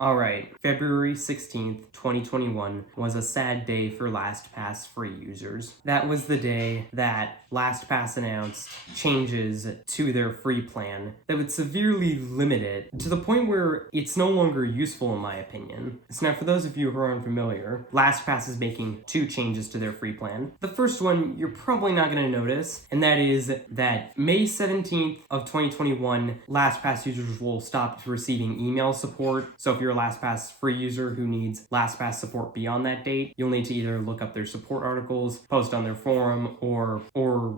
Alright, February 16th, 2021 was a sad day for LastPass free users. That was the day that LastPass announced changes to their free plan that would severely limit it to the point where it's no longer useful in my opinion. So now for those of you who are unfamiliar, LastPass is making two changes to their free plan. The first one you're probably not going to notice, and that is that May 17th of 2021, LastPass users will stop receiving email support. So if you're a LastPass free user who needs LastPass support beyond that date, you'll need to either look up their support articles, post on their forum, or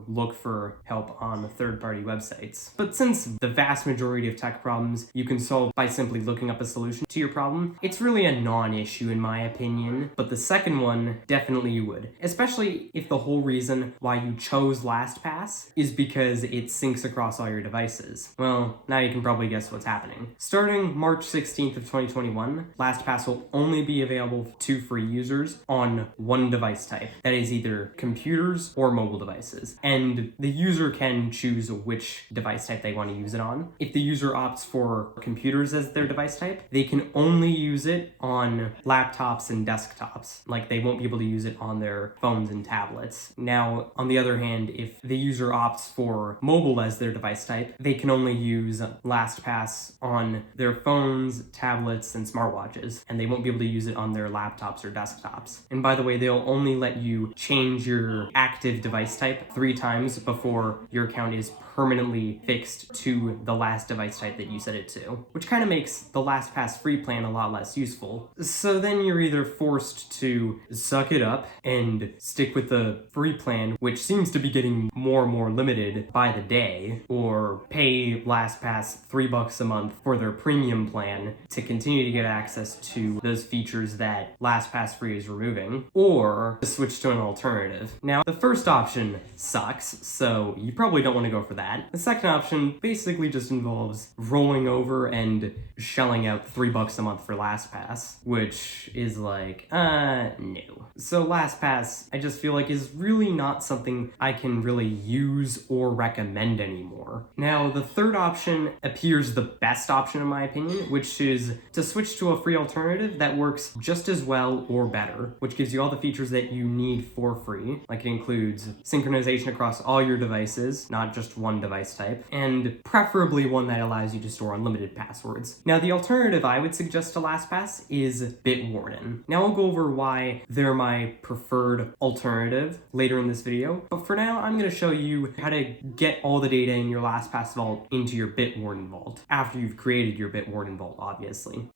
look for help on third-party websites. But since the vast majority of tech problems you can solve by simply looking up a solution to your problem, it's really a non-issue in my opinion. But the second one, definitely you would. Especially if the whole reason why you chose LastPass is because it syncs across all your devices. Well, now you can probably guess what's happening. Starting March 16th of 2021, LastPass will only be available to free users on one device type. That is either computers or mobile devices. And the user can choose which device type they want to use it on. If the user opts for computers as their device type, they can only use it on laptops and desktops. Like, they won't be able to use it on their phones and tablets. Now, on the other hand, if the user opts for mobile as their device type, they can only use LastPass on their phones, tablets, and smartwatches, and they won't be able to use it on their laptops or desktops. And by the way, they'll only let you change your active device type 3 times before your account is permanently fixed to the last device type that you set it to, which kind of makes the LastPass free plan a lot less useful. So then you're either forced to suck it up and stick with the free plan, which seems to be getting more and more limited by the day, or pay LastPass $3 a month for their premium plan to continue to get access to those features that LastPass free is removing, or switch to an alternative. Now, the first option sucks, so you probably don't want to go for that. The second option basically just involves rolling over and shelling out $3 a month for LastPass, which is like, no. So LastPass, I just feel like, is really not something I can really use or recommend anymore. Now, the third option appears the best option in my opinion, which is to switch to a free alternative that works just as well or better, which gives you all the features that you need for free. Like, it includes synchronization across all your devices, not just one device type, and preferably one that allows you to store unlimited passwords. Now, the alternative I would suggest to LastPass is Bitwarden. Now, I'll go over why they're my preferred alternative later in this video, but for now, I'm going to show you how to get all the data in your LastPass vault into your Bitwarden vault, after you've created your Bitwarden vault, obviously.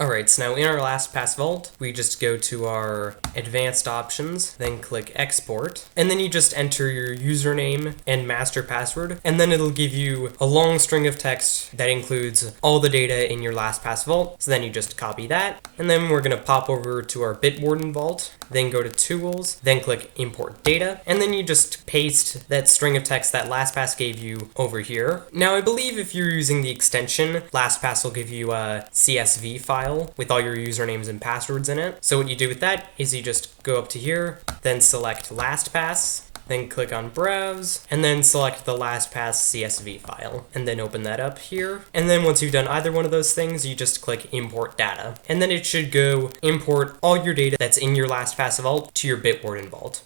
Alright, so now in our LastPass vault, we just go to our advanced options, then click export, and then you just enter your username and master password, and then it'll give you a long string of text that includes all the data in your LastPass vault. So then you just copy that, and then we're gonna pop over to our Bitwarden vault, then go to tools, then click import data, and then you just paste that string of text that LastPass gave you over here. Now, I believe if you're using the extension, LastPass will give you a CSV file with all your usernames and passwords in it. So what you do with that is you just go up to here, then select LastPass, then click on Browse, and then select the LastPass CSV file, and then open that up here. And then once you've done either one of those things, you just click Import Data. And then it should go import all your data that's in your LastPass vault to your Bitwarden vault.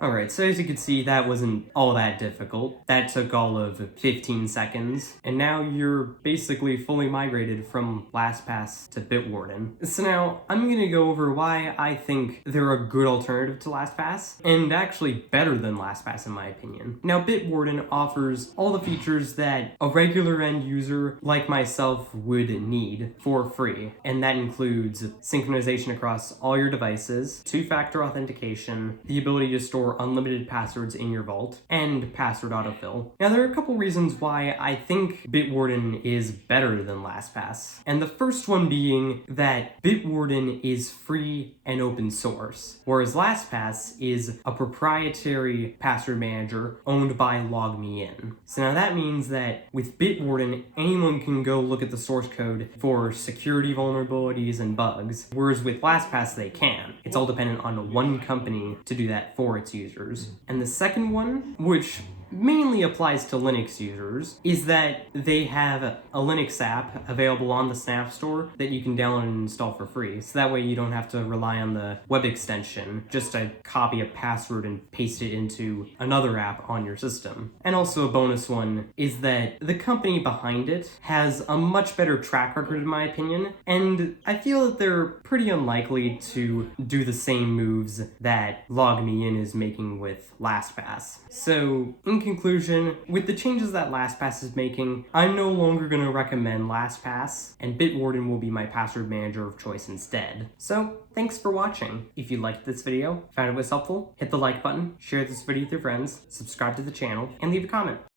Alright, so as you can see, that wasn't all that difficult. That took all of 15 seconds, and now you're basically fully migrated from LastPass to Bitwarden. So now, I'm gonna go over why I think they're a good alternative to LastPass, and actually better than LastPass in my opinion. Now, Bitwarden offers all the features that a regular end user like myself would need for free, and that includes synchronization across all your devices, 2-factor authentication, the ability to store unlimited passwords in your vault, and password autofill. Now, there are a couple reasons why I think Bitwarden is better than LastPass, and the first one being that Bitwarden is free and open source, whereas LastPass is a proprietary password manager owned by LogMeIn. So now that means that with Bitwarden, anyone can go look at the source code for security vulnerabilities and bugs, whereas with LastPass they can't. It's all dependent on one company to do that for its users. And the second one, which mainly applies to Linux users is that they have a Linux app available on the Snap Store that you can download and install for free. So that way you don't have to rely on the web extension just to copy a password and paste it into another app on your system. And also a bonus one is that the company behind it has a much better track record in my opinion, and I feel that they're pretty unlikely to do the same moves that LogMeIn is making with LastPass. So in conclusion, with the changes that LastPass is making, I'm no longer going to recommend LastPass, and Bitwarden will be my password manager of choice instead. So thanks for watching. If you liked this video, found it was helpful, hit the like button, share this video with your friends, subscribe to the channel, and leave a comment.